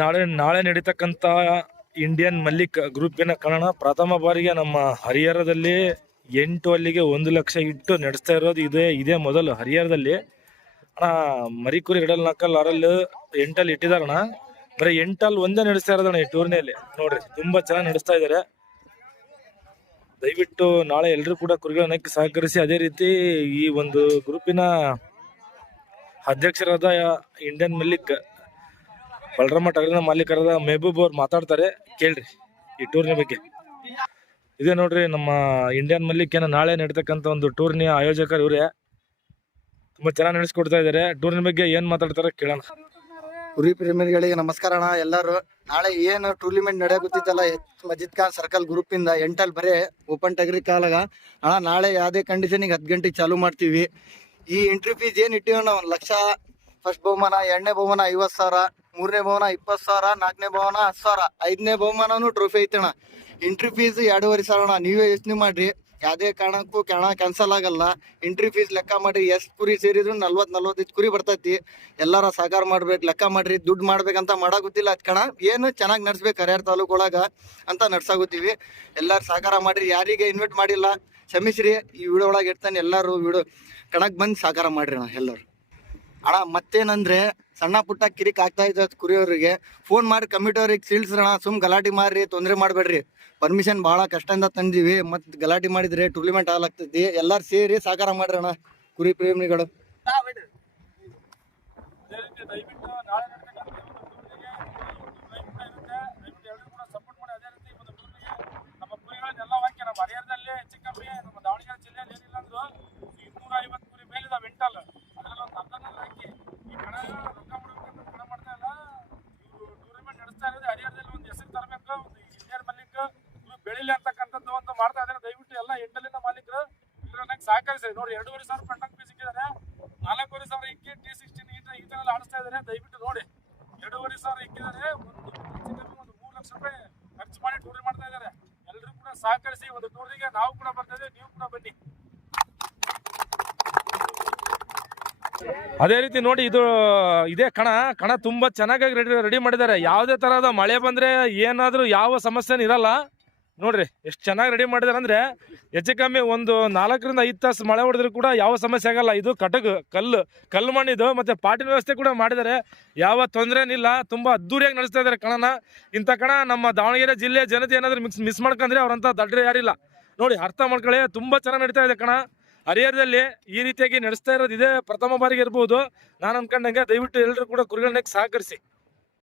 ನಾಳೆ ನಾಳೆ ನಡೀತಕ್ಕಂತ ಇಂಡಿಯನ್ ಮಲ್ಲಿಕ್ ಗ್ರೂಪಿನ ಕಣ ಪ್ರಥಮ ಬಾರಿಗೆ ನಮ್ಮ ಹರಿಹರದಲ್ಲಿ 8 ಅಲ್ಲಿಗೆ 1 ಲಕ್ಷ ಇಟ್ಟು ನಡೆಸ್ತಾ ಇರೋದು ಇದೇ ಮೊದಲು ಹರಿಹರದಲ್ಲಿ. ಅಣ್ಣ ಮರಿಕುರಿ 2 4 6 8 ಇಟ್ಟಿದಾರಣ. ಬರೀ 8 ಒಂದೇ ನಡೆಸ್ತಾ ಇರೋದಣ್ಣ ಈ ಟೂರ್ನಿಯಲ್ಲಿ. ನೋಡ್ರಿ ತುಂಬಾ ಚೆನ್ನಾಗಿ ನಡೆಸ್ತಾ ಇದ್ದಾರೆ. ದಯವಿಟ್ಟು ನಾಳೆ ಎಲ್ಲರೂ ಕೂಡ ಕುರಿಗಳನ್ನ ಸಹಕರಿಸಿ. ಅದೇ ರೀತಿ ಈ ಒಂದು ಗ್ರೂಪಿನ ಅಧ್ಯಕ್ಷರಾದ ಇಂಡಿಯನ್ ಮಲ್ಲಿಕ್ ಬಲರಾಮ ಟಗರಿನ ಮಾಲೀಕರಾದ ಮೆಹಬೂಬ್ ಅವ್ರು ಮಾತಾಡ್ತಾರೆ, ಕೇಳ್ರಿ ಈ ಟೂರ್ನಿ ಬಗ್ಗೆ. ಇದೇ ನೋಡ್ರಿ ನಮ್ಮ ಇಂಡಿಯನ್ ಮಲ್ಲಿಕ್ ನಾಳೆ ನಡೀತಕ್ಕಂಥ ಒಂದು ಟೂರ್ನಿಯ ಆಯೋಜಕರು ಇವರೇ. ತುಂಬಾ ಚೆನ್ನಾಗಿ ನಡೆಸ್ಕೊಡ್ತಾ ಇದ್ದಾರೆ. ಟೂರ್ನಿ ಬಗ್ಗೆ ಏನ್ ಮಾತಾಡ್ತಾರೆ ಕೇಳೋಣ. ಕುರಿ ಪ್ರೇಮಿಗಳಿಗೆ ನಮಸ್ಕಾರ ಅಣ್ಣ. ಎಲ್ಲರೂ ನಾಳೆ ಏನು tournament ನಡೆಯಕತ್ತಿತ್ತಲ್ಲ Majid Khan circle group ಇಂದ 8 ಬರೇ ಓಪನ್ ಟಗರಿ ಕಾಲಾಗ ಅಣ್ಣ. ನಾಳೆ ಯಾವುದೇ ಕಂಡೀಷನಿಗೆ 10 ಗಂಟೆಗೆ ಚಾಲೂ ಮಾಡ್ತೀವಿ. ಈ ಎಂಟ್ರಿ ಫೀಸ್ ಏನ್ ಇಟ್ಟಿವಣ್ಣ 1 ಲಕ್ಷ. ಫಸ್ಟ್ ಬಹುಮಾನ, 2ನೇ ಬಹುಮಾನ 50,000, 3ನೇ ಬಹುಮಾನ 20,000, 4ನೇ ಬಹುಮಾನ 10,000, 5ನೇ ಬಹುಮಾನನು ಟ್ರೋಫಿ ಐತಣ್ಣ. ಎಂಟ್ರಿ ಫೀಸ್ 2.5 ಅಣ್ಣ. ನೀವೇ ಯೋಚನೆ ಮಾಡ್ರಿ, ಯಾವುದೇ ಕಾರಣಕ್ಕೂ ಕ್ಯಾನ್ಸಲ್ ಆಗಲ್ಲ. ಎಂಟ್ರಿ ಫೀಸ್ ಲೆಕ್ಕ ಮಾಡ್ರಿ. ಎಷ್ಟು ಕುರಿ ಸೇರಿದ್ರು 40-45 ಕುರಿ ಬರ್ತೈತಿ. ಎಲ್ಲಾರ ಸಹಕಾರ ಮಾಡ್ಬೇಕು, ಲೆಕ್ಕ ಮಾಡ್ರಿ. ದುಡ್ಡು ಮಾಡ್ಬೇಕಂತ ಮಾಡಾಗುತ್ತಿಲ್ಲ ಅದ್ ಕಣ. ಏನು ಚೆನ್ನಾಗಿ ನಡ್ಸ್ಬೇಕು ಹರಿಹರ ತಾಲೂಕು ಒಳಗ ಅಂತ ನಡ್ಸಾಗುತ್ತೀವಿ. ಎಲ್ಲಾರು ಸಹಕಾರ ಮಾಡ್ರಿ. ಯಾರಿಗೆ ಇನ್ವೈಟ್ ಮಾಡಿಲ್ಲ ಕ್ಷಮಿಸ್ರಿ. ಈ ವಿಡಿಯೋ ಒಳಗೆ ಇರ್ತಾನೆ. ಎಲ್ಲರೂ ವಿಡಿಯೋ ಕಣಕ್ ಬಂದು ಸಹಕಾರ ಮಾಡ್ರಿ ಅಣ್ಣ ಎಲ್ಲರೂ. ಅಣ್ಣ ಮತ್ತೇನಂದ್ರೆ ಸಣ್ಣ ಪುಟ್ಟ ಕಿರಿಕ್ ಆಗ್ತಾ ಇದ್ದ ಕುರಿಯವ್ರಿಗೆ ಫೋನ್ ಮಾಡಿ ಕಮಿಟಿ ಅವ್ರಿಗೆ ತಿಳಿಸ್ರಣ. ಸುಮ್ ಗಲಾಟೆ ಮಾಡ್ರಿ, ತೊಂದರೆ ಮಾಡ್ಬೇಡ್ರಿ. ಪರ್ಮಿಷನ್ ಬಹಳ ಕಷ್ಟದಿಂದ ತಂದಿವಿ. ಮತ್ ಗಲಾಟೆ ಮಾಡಿದ್ರೆ ಟೂರ್ನಿಮೆಂಟ್ ಆಗ್ತೈತಿ. ಎಲ್ಲಾರು ಸೇರಿ ಸಹಕಾರ ಮಾಡ್ರಿ ಅಣ್ಣ ಕುರಿ ಪ್ರೇಮಿಗಳು. ಬೆಳಿಲಿ ಅಂತಕ್ಕಂಥದ್ದು ಒಂದು ಮಾಡ್ತಾ ಇದ್ದಾರೆ. ದಯವಿಟ್ಟು ಎಲ್ಲ ಎಂಟಲಿನ ಮಾಲೀಕರು ಸಹಕರಿಸಿ. ನೋಡಿ 2,500 ಪಟ್ಟಂಗ್ ಪೀಸ್ ಸಿಕ್ಕಿದ್ದಾರೆ. 4,500 ಇಕ್ಕಿ T16 ಈ ತರ ಆಡಿಸ್ತಾ ಇದ್ದಾರೆ. ದಯವಿಟ್ಟು ನೋಡಿ 2,500 ಇಕ್ಕಿದ್ದಾರೆ. ಒಂದು 3 ಲಕ್ಷ ರೂಪಾಯಿ ಖರ್ಚು ಮಾಡಿ ಟೂರ್ ಮಾಡ್ತಾ ಇದ್ದಾರೆ. ಎಲ್ಲರೂ ಕೂಡ ಸಹಕರಿಸಿ. ಒಂದು ಟೂರಿಗೆ ನಾವು ಕೂಡ ಬರ್ತಾ ಇದ್ದೇವೆ, ನೀವು ಕೂಡ ಬನ್ನಿ. ಅದೇ ರೀತಿ ನೋಡಿ ಇದೇ ಕಣ ತುಂಬಾ ಚೆನ್ನಾಗಿ ರೆಡಿ ಮಾಡಿದ್ದಾರೆ. ಯಾವುದೇ ತರಹದ ಮಳೆ ಬಂದ್ರೆ ಏನಾದ್ರೂ ಯಾವ ಸಮಸ್ಯೆನೂ ಇರಲ್ಲ. ನೋಡ್ರಿ ಎಷ್ಟು ಚೆನ್ನಾಗಿ ರೆಡಿ ಮಾಡಿದಾರೆ ಅಂದ್ರೆ ಹೆಚ್ಚು ಕಮ್ಮಿ ಒಂದು 4ರಿಂದ 5 ತಾಸು ಮಳೆ ಹೊಡೆದ್ರು ಕೂಡ ಯಾವ ಸಮಸ್ಯೆ ಆಗಲ್ಲ. ಇದು ಕಲ್ಲು ಮಣ್ಣಿದು ಮತ್ತೆ ಪಾಟಿನ ವ್ಯವಸ್ಥೆ ಕೂಡ ಮಾಡಿದ್ದಾರೆ. ಯಾವ ತೊಂದರೆನಿಲ್ಲ. ತುಂಬಾ ಅದ್ದೂರಿಯಾಗಿ ನಡೆಸ್ತಾ ಇದ್ದಾರೆ ಕಣನ. ಇಂಥ ಕಣ ನಮ್ಮ ದಾವಣಗೆರೆ ಜಿಲ್ಲೆ ಜನತೆ ಏನಾದ್ರು ಮಿಸ್ ಮಾಡ್ಕೊಂಡ್ರೆ ಅವ್ರಂತ ದಡ್ರೆ ಯಾರಿಲ್ಲ. ನೋಡಿ ಅರ್ಥ ಮಾಡ್ಕೊಳ್ಳಿ. ತುಂಬಾ ಚೆನ್ನಾಗಿ ನಡೀತಾ ಇದೆ ಕಣ. ಹರಿಹರದಲ್ಲಿ ಈ ರೀತಿಯಾಗಿ ನಡೆಸ್ತಾ ಇರೋದು ಇದೇ ಪ್ರಥಮ ಬಾರಿಗೆ ಇರ್ಬೋದು ನಾನು ಅನ್ಕೊಂಡಂಗೆ. ದಯವಿಟ್ಟು ಎಲ್ಲರೂ ಕೂಡ ಕುರಿಗಳನ್ನ ಸಹಕರಿಸಿ.